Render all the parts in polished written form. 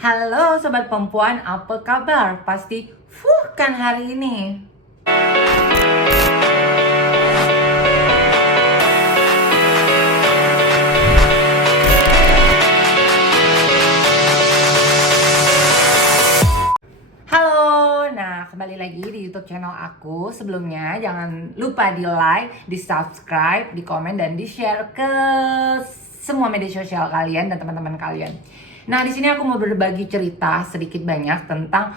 Halo Sobat Perempuan, apa kabar? Pasti kan hari ini. Halo, nah kembali lagi di YouTube channel aku. Sebelumnya jangan lupa di like, di subscribe, di komen, dan di share ke semua media sosial kalian dan teman-teman kalian. Nah, di sini aku mau berbagi cerita sedikit banyak tentang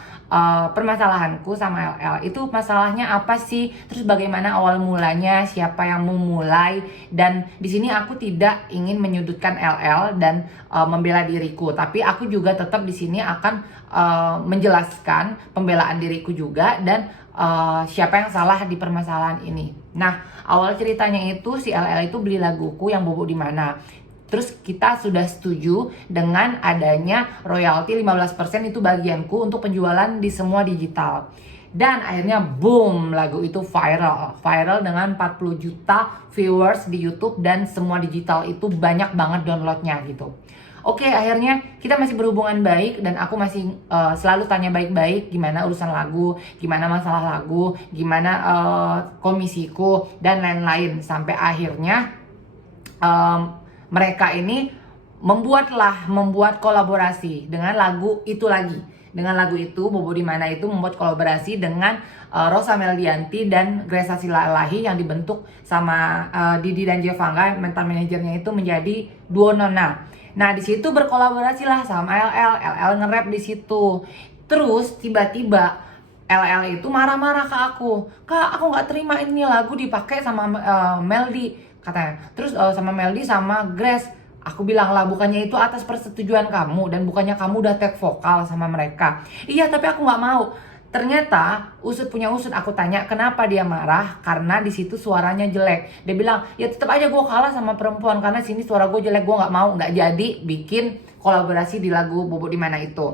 permasalahanku sama LL. Itu masalahnya apa sih? Terus bagaimana awal mulanya? Siapa yang memulai? Dan di sini aku tidak ingin menyudutkan LL dan membela diriku, tapi aku juga tetap di sini akan menjelaskan pembelaan diriku juga dan siapa yang salah di permasalahan ini. Nah, awal ceritanya itu si LL itu beli laguku yang Bobo di Mana. Terus kita sudah setuju dengan adanya royalti 15% itu bagianku untuk penjualan di semua digital. Dan akhirnya boom, lagu itu viral. Viral dengan 40 juta viewers di YouTube dan semua digital itu banyak banget downloadnya gitu. Oke, akhirnya kita masih berhubungan baik dan aku masih selalu tanya baik-baik gimana urusan lagu, gimana masalah lagu, gimana komisiku dan lain-lain. Sampai akhirnya mereka ini membuat kolaborasi dengan lagu itu lagi. Dengan lagu itu, Bobo di Mana itu membuat kolaborasi dengan Rosa Meldianti dan Gresa Silalahi yang dibentuk sama Didi dan Jevanga, mental manajernya itu menjadi duo Nona. Nah, di situ berkolaborasi lah sama LL nge-rap di situ. Terus tiba-tiba LL itu marah-marah ke aku. Kak, aku nggak terima ini lagu dipakai sama Meldi katanya. Terus sama Meldi sama Grace. Aku bilang lah, bukannya itu atas persetujuan kamu dan bukannya kamu udah take vokal sama mereka. Iya, tapi aku nggak mau. Ternyata usut punya usut, aku tanya kenapa dia marah, karena di situ suaranya jelek. Dia bilang ya tetap aja gue kalah sama perempuan karena sini suara gue jelek, gue nggak mau, nggak jadi bikin kolaborasi di lagu Bobo di Mana itu.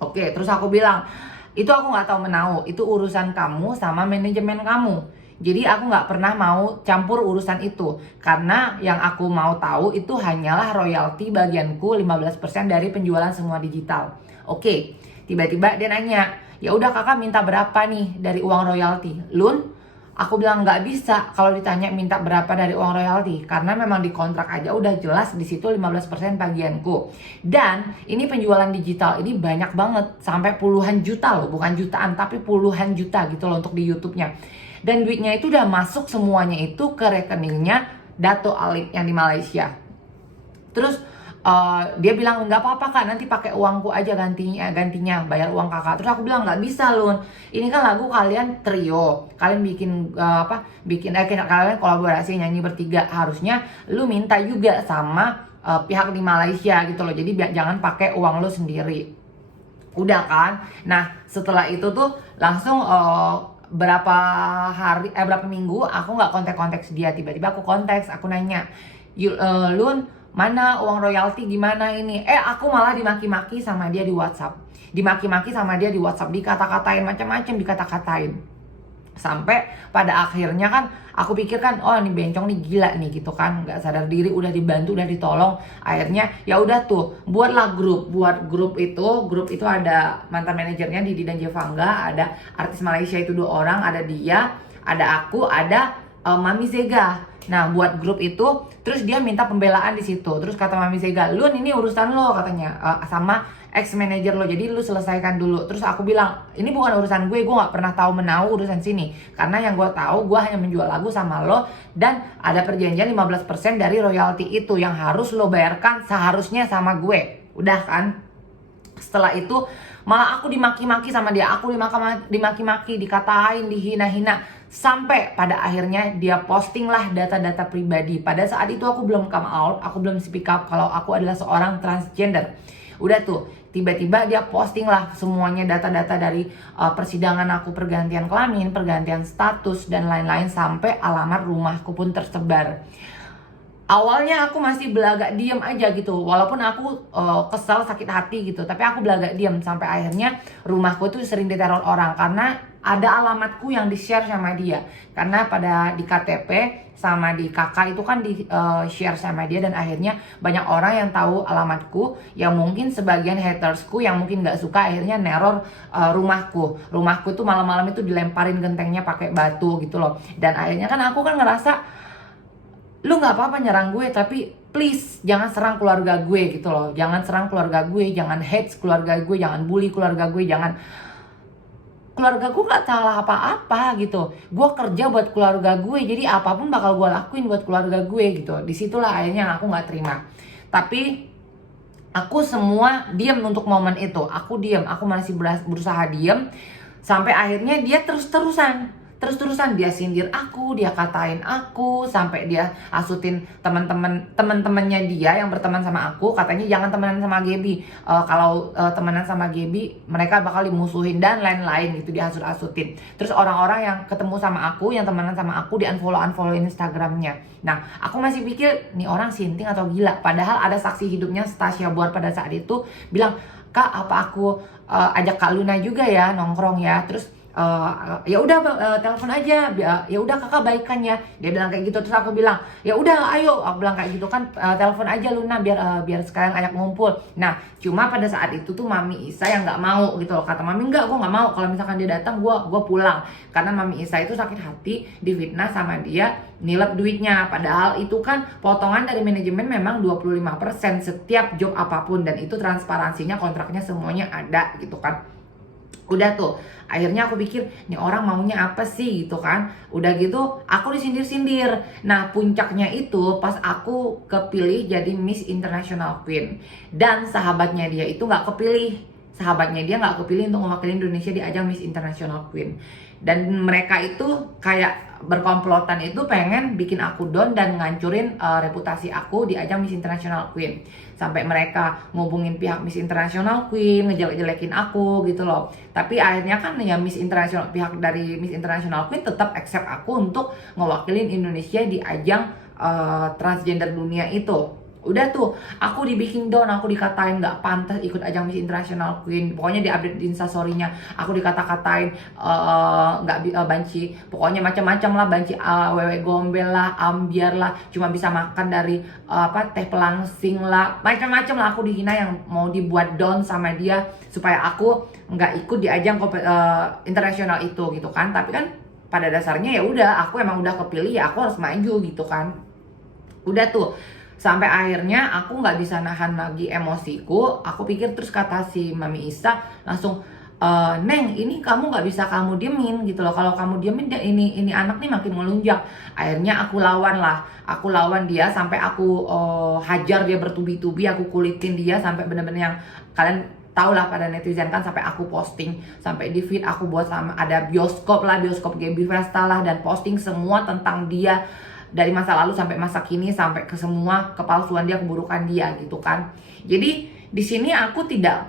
Oke, terus aku bilang itu aku nggak tahu menau, itu urusan kamu sama manajemen kamu. Jadi aku nggak pernah mau campur urusan itu, karena yang aku mau tahu itu hanyalah royalti bagianku 15% dari penjualan semua digital. Oke, tiba-tiba dia nanya, ya udah kakak minta berapa nih dari uang royalti? Lun, aku bilang nggak bisa kalau ditanya minta berapa dari uang royalti, karena memang di kontrak aja udah jelas di situ 15% bagianku. Dan ini penjualan digital ini banyak banget, sampai puluhan juta loh, bukan jutaan tapi puluhan juta gitu loh untuk di YouTube-nya. Dan duitnya itu udah masuk semuanya itu ke rekeningnya Dato Alip yang di Malaysia. Terus dia bilang nggak apa-apa kak, nanti pakai uangku aja gantinya bayar uang kakak. Terus aku bilang nggak bisa Lun, ini kan lagu kalian trio, kalian kalian kolaborasi nyanyi bertiga, harusnya lu minta juga sama pihak di Malaysia gitu loh. Jadi jangan pakai uang lu sendiri. Udah kan. Nah setelah itu tuh langsung berapa minggu aku nggak kontak dia. Tiba-tiba aku konteks, aku nanya, Lun, mana uang royalti, gimana ini? Aku malah dimaki-maki sama dia di WhatsApp. Dikata-katain macam-macam, sampai pada akhirnya kan aku pikirkan, oh ini bencong nih gila nih gitu kan, nggak sadar diri, udah dibantu, udah ditolong. Akhirnya ya udah tuh, buat grup itu ada mantan manajernya Didi dan Jevanga, ada artis Malaysia itu 2 orang, ada dia, ada aku, ada Mami Zega. Nah buat grup itu, terus dia minta pembelaan di situ. Terus kata Mami Zega, Lun ini urusan lo katanya, sama ex manager lo, jadi lu selesaikan dulu. Terus aku bilang ini bukan urusan gue nggak pernah tahu menau urusan sini, karena yang gue tahu gue hanya menjual lagu sama lo dan ada perjanjian 15% dari royalti itu yang harus lo bayarkan seharusnya sama gue. Udah kan. Setelah itu malah aku dimaki-maki sama dia, aku dimaki-maki, dikatain, dihina-hina, sampai pada akhirnya dia posting lah data-data pribadi. Pada saat itu aku belum come out, aku belum speak up kalau aku adalah seorang transgender. Udah tuh, tiba-tiba dia posting lah semuanya, data-data dari persidangan aku, pergantian kelamin, pergantian status, dan lain-lain, sampai alamat rumahku pun tersebar. Awalnya aku masih belagak diem aja gitu, walaupun aku kesal, sakit hati gitu, tapi aku belagak diem sampai akhirnya rumahku tuh sering diteror orang karena ada alamatku yang di-share sama dia. Karena pada di KTP sama di KK itu kan di-share sama dia, dan akhirnya banyak orang yang tahu alamatku, yang mungkin sebagian hatersku yang mungkin gak suka akhirnya neror rumahku. Rumahku tuh malam-malam itu dilemparin gentengnya pakai batu gitu loh. Dan akhirnya kan aku kan ngerasa, lu gak apa-apa nyerang gue, tapi please jangan serang keluarga gue gitu loh. Jangan serang keluarga gue, jangan hate keluarga gue, jangan bully keluarga gue, keluarga gue gak salah apa-apa gitu. Gue kerja buat keluarga gue, jadi apapun bakal gue lakuin buat keluarga gue gitu. Disitulah akhirnya aku gak terima. Tapi aku semua diam untuk momen itu. Aku diam, aku masih berusaha diam. Sampai akhirnya dia terus-terusan dia sindir aku, dia katain aku, sampai dia asutin teman-temannya dia yang berteman sama aku, katanya jangan temenan sama Gaby. Kalau temenan sama Gaby mereka bakal dimusuhin dan lain-lain gitu, dihasut-hasutin. Terus orang-orang yang ketemu sama aku, yang temenan sama aku, di unfollow Instagramnya. Nah, aku masih pikir nih orang sinting atau gila. Padahal ada saksi hidupnya Stasia Boar pada saat itu bilang, "Kak, apa aku ajak Kak Luna juga ya nongkrong ya?" Terus ya udah telepon aja, ya udah kakak baikan ya, dia bilang kayak gitu. Terus aku bilang ya udah ayo, aku bilang kayak gitu kan, telepon aja Luna biar sekalian ajak ngumpul. Nah cuma pada saat itu tuh Mami Isa yang nggak mau gitu loh. Kata Mami, enggak, gue nggak mau, kalau misalkan dia datang gue pulang, karena Mami Isa itu sakit hati difitnah sama dia nilep duitnya. Padahal itu kan potongan dari manajemen memang 25% setiap job apapun, dan itu transparansinya, kontraknya semuanya ada gitu kan. Udah tuh, akhirnya aku pikir nih orang maunya apa sih gitu kan. Udah gitu aku disindir-sindir. Nah puncaknya itu pas aku kepilih jadi Miss International Queen, dan sahabatnya dia itu gak kepilih. Sahabatnya dia gak kepilih untuk mewakili Indonesia di ajang Miss International Queen. Dan mereka itu kayak berkomplotan itu pengen bikin aku down dan ngancurin reputasi aku di ajang Miss International Queen. Sampai mereka ngubungin pihak Miss International Queen, ngejelek-jelekin aku gitu loh. Tapi akhirnya kan ya pihak dari Miss International Queen tetap accept aku untuk ngewakilin Indonesia di ajang transgender dunia itu. Udah tuh, aku dibikin down, aku dikatain gak pantas ikut ajang Miss International Queen. Pokoknya di update di instastory-nya aku dikata-katain gak banci, pokoknya macam-macam lah, banci wewe gombel lah, ambiar lah, cuma bisa makan dari teh pelangsing lah, macam-macam lah. Aku dihina yang mau dibuat down sama dia supaya aku nggak ikut di ajang internasional itu gitu kan. Tapi kan pada dasarnya ya udah, aku emang udah kepilih ya aku harus maju gitu kan. Udah tuh, sampai akhirnya aku nggak bisa nahan lagi emosiku. Aku pikir, terus kata si Mami Isa langsung, Neng, ini kamu nggak bisa kamu diemin gitu loh. Kalau kamu diemin dia ini anak nih makin melunjak. Akhirnya aku lawan dia sampai aku hajar dia bertubi-tubi. Aku kulitin dia sampai bener-bener yang kalian tau lah pada netizen kan, sampai aku posting, sampai di feed aku buat sama ada bioskop Gaby Vesta lah, dan posting semua tentang dia dari masa lalu sampai masa kini, sampai ke semua kepalsuan dia, keburukan dia gitu kan. Jadi di sini aku tidak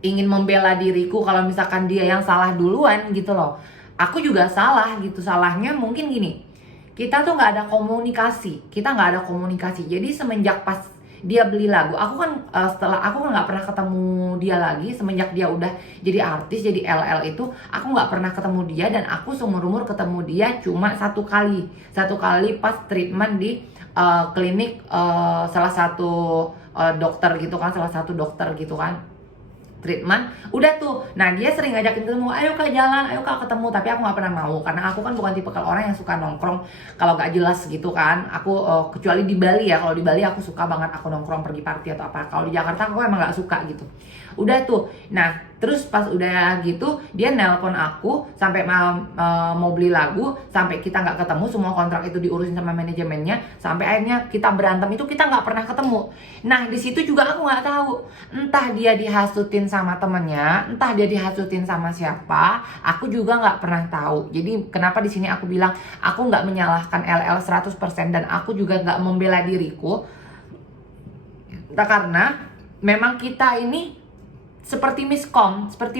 ingin membela diriku kalau misalkan dia yang salah duluan gitu loh. Aku juga salah gitu. Salahnya mungkin gini, kita tuh nggak ada komunikasi. Jadi semenjak pas dia beli lagu, aku kan setelah aku kan nggak pernah ketemu dia lagi semenjak dia udah jadi artis, jadi LL itu aku nggak pernah ketemu dia. Dan aku seumur umur ketemu dia cuma satu kali pas treatment di klinik salah satu dokter gitu kan, treatment. Udah tuh, nah dia sering ngajakin ketemu, ayo kak jalan, ayo kak ketemu, tapi aku nggak pernah mau karena aku kan bukan tipe orang yang suka nongkrong kalau nggak jelas gitu kan. Aku kecuali di Bali ya, kalau di Bali aku suka banget aku nongkrong pergi party atau apa. Kalau di Jakarta aku emang nggak suka gitu. Udah tuh, nah terus pas udah gitu dia nelpon aku sampai mau beli lagu, sampai kita nggak ketemu, semua kontrak itu diurusin sama manajemennya, sampai akhirnya kita berantem itu kita nggak pernah ketemu. Nah di situ juga aku nggak tahu, entah dia dihasutin sama temennya, entah dia dihasutin sama siapa, aku juga nggak pernah tahu. Jadi kenapa di sini aku bilang aku nggak menyalahkan LL 100%, dan aku juga nggak membela diriku, karena memang kita ini seperti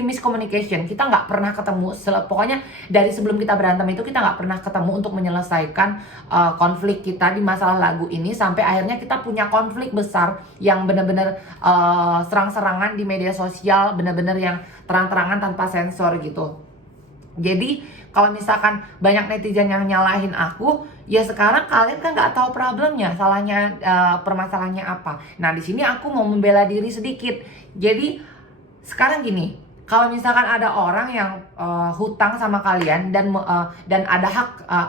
miscommunication. Kita nggak pernah ketemu. Pokoknya dari sebelum kita berantem itu kita nggak pernah ketemu untuk menyelesaikan konflik kita di masalah lagu ini, sampai akhirnya kita punya konflik besar yang benar-benar serang-serangan di media sosial, benar-benar yang terang-terangan tanpa sensor gitu. Jadi kalau misalkan banyak netizen yang nyalahin aku, ya sekarang kalian kan nggak tahu problemnya, salahnya permasalahannya apa. Nah di sini aku mau membela diri sedikit. Jadi sekarang gini, kalau misalkan ada orang yang hutang sama kalian dan ada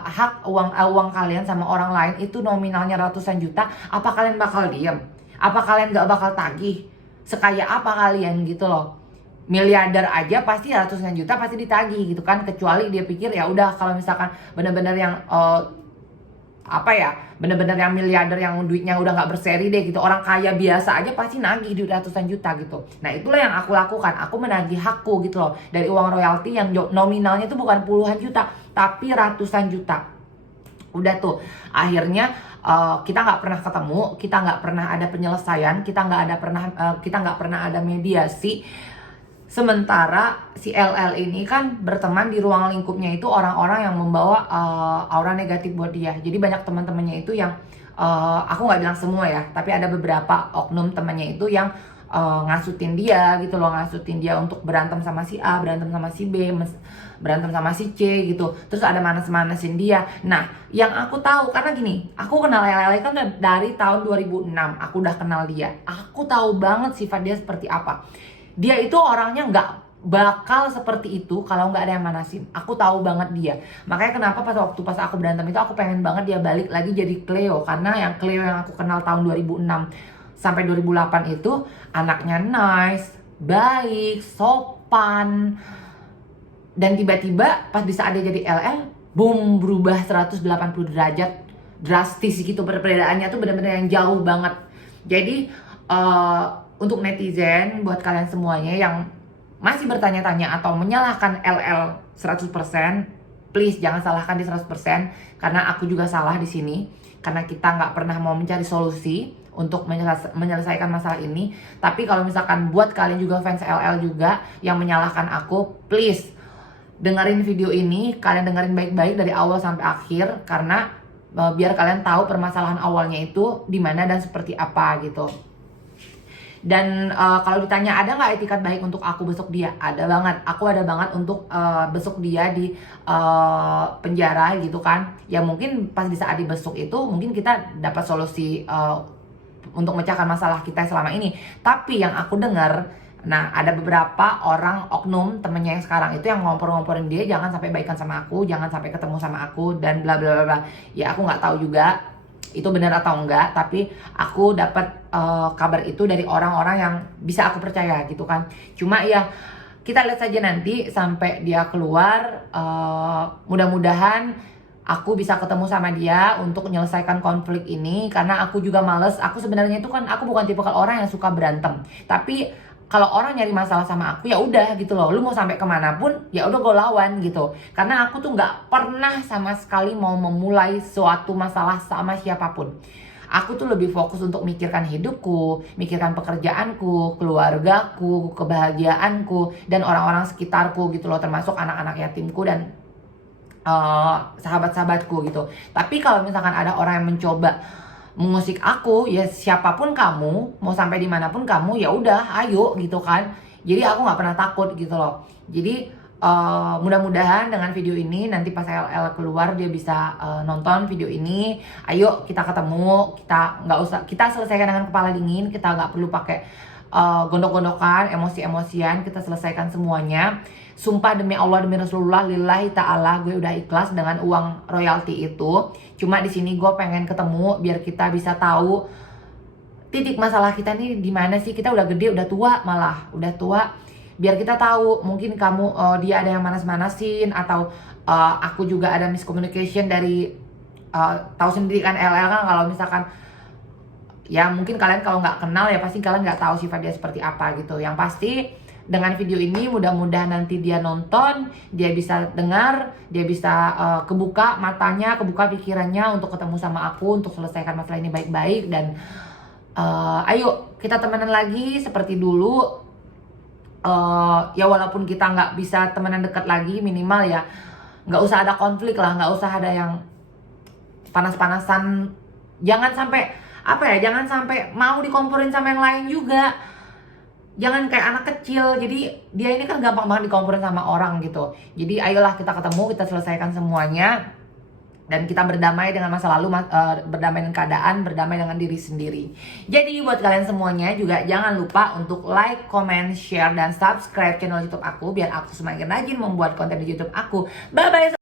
hak uang kalian sama orang lain itu nominalnya ratusan juta, apa kalian bakal diem? Apa kalian nggak bakal tagih? Sekaya apa kalian gitu loh? Miliarder aja pasti ratusan juta pasti ditagih gitu kan, kecuali dia pikir ya udah kalau misalkan benar-benar yang benar-benar yang miliarder yang duitnya udah nggak berseri deh gitu, orang kaya biasa aja pasti nagih di ratusan juta gitu. Nah itulah yang aku lakukan, aku menagih hakku gitu loh dari uang royalti yang nominalnya itu bukan puluhan juta tapi ratusan juta. Udah tuh akhirnya kita nggak pernah ketemu, kita nggak pernah ada penyelesaian, kita nggak pernah ada mediasi. Sementara si LL ini kan berteman di ruang lingkupnya itu orang-orang yang membawa aura negatif buat dia. Jadi banyak teman-temannya itu yang aku nggak bilang semua ya, tapi ada beberapa oknum temannya itu yang ngasutin dia gitu loh, ngasutin dia untuk berantem sama si A, berantem sama si B, berantem sama si C gitu. Terus ada manas-manasin dia. Nah, yang aku tahu karena gini, aku kenal LL kan dari tahun 2006, aku udah kenal dia. Aku tahu banget sifat dia seperti apa. Dia itu orangnya nggak bakal seperti itu kalau nggak ada yang manasin. Aku tahu banget dia. Makanya kenapa pas aku berantem itu aku pengen banget dia balik lagi jadi Cleo. Karena yang Cleo yang aku kenal tahun 2006 sampai 2008 itu anaknya nice, baik, sopan. Dan tiba-tiba pas di saat dia jadi LL, boom, berubah 180 derajat. Drastis gitu, perbedaannya tuh benar-benar yang jauh banget. Jadi untuk netizen, buat kalian semuanya yang masih bertanya-tanya atau menyalahkan LL 100%, please jangan salahkan di 100%, karena aku juga salah di sini. Karena kita nggak pernah mau mencari solusi untuk menyelesaikan masalah ini. Tapi kalau misalkan buat kalian juga fans LL juga yang menyalahkan aku, please dengerin video ini, kalian dengerin baik-baik dari awal sampai akhir, karena biar kalian tahu permasalahan awalnya itu di mana dan seperti apa gitu. Dan kalau ditanya ada nggak etikat baik untuk aku besok dia, ada banget. Aku ada banget untuk besok dia di penjara gitu kan. Ya mungkin pas di saat dibesuk itu mungkin kita dapat solusi untuk memecahkan masalah kita selama ini. Tapi yang aku dengar, nah ada beberapa orang oknum temennya yang sekarang itu yang ngompor-ngomporin dia jangan sampai baikan sama aku, jangan sampai ketemu sama aku dan bla bla bla. Ya aku nggak tahu juga itu benar atau enggak, tapi aku dapat kabar itu dari orang-orang yang bisa aku percaya gitu kan. Cuma ya kita lihat saja nanti sampai dia keluar, mudah-mudahan aku bisa ketemu sama dia untuk menyelesaikan konflik ini, karena aku juga males. Aku sebenarnya itu kan aku bukan tipe orang yang suka berantem, tapi kalau orang nyari masalah sama aku ya udah gitu loh, lu mau sampai kemanapun ya udah gue lawan gitu. Karena aku tuh nggak pernah sama sekali mau memulai suatu masalah sama siapapun. Aku tuh lebih fokus untuk mikirkan hidupku, mikirkan pekerjaanku, keluargaku, kebahagiaanku, dan orang-orang sekitarku gitu loh, termasuk anak-anak yatimku dan sahabat-sahabatku gitu. Tapi kalau misalkan ada orang yang mencoba mengusik aku, ya siapapun kamu, mau sampai dimanapun kamu, ya udah, ayo gitu kan. Jadi aku nggak pernah takut gitu loh. Jadi mudah-mudahan dengan video ini nanti pas LL keluar dia bisa nonton video ini. Ayo kita ketemu, kita selesaikan dengan kepala dingin. Kita nggak perlu pakai gondok-gondokan, emosi-emosian. Kita selesaikan semuanya. Sumpah demi Allah, demi Rasulullah, lillahi ta'ala, gue udah ikhlas dengan uang royalti itu. Cuma di sini gue pengen ketemu biar kita bisa tahu titik masalah kita nih di mana sih. Kita udah gede, udah tua, malah udah tua. Biar kita tahu, mungkin dia ada yang manas-manasin, atau aku juga ada miscommunication dari tahu sendiri kan LL kan, kalau misalkan ya mungkin kalian kalau nggak kenal ya pasti kalian nggak tahu sifat dia seperti apa gitu. Yang pasti dengan video ini mudah-mudahan nanti dia nonton, dia bisa dengar, dia bisa kebuka matanya, kebuka pikirannya untuk ketemu sama aku, untuk selesaikan masalah ini baik-baik. Dan ayo kita temenan lagi seperti dulu. Ya walaupun kita nggak bisa temenan dekat lagi, minimal ya nggak usah ada konflik lah, nggak usah ada yang panas-panasan. Jangan sampai jangan sampai mau dikomporin sama yang lain juga. jangan kayak anak kecil. Jadi dia ini kan gampang banget dikompromi sama orang gitu. Jadi ayolah kita ketemu, kita selesaikan semuanya, dan kita berdamai dengan masa lalu, berdamai dengan keadaan, berdamai dengan diri sendiri. Jadi buat kalian semuanya juga jangan lupa untuk like, comment, share, dan subscribe channel YouTube aku biar aku semakin rajin membuat konten di YouTube aku. Bye bye.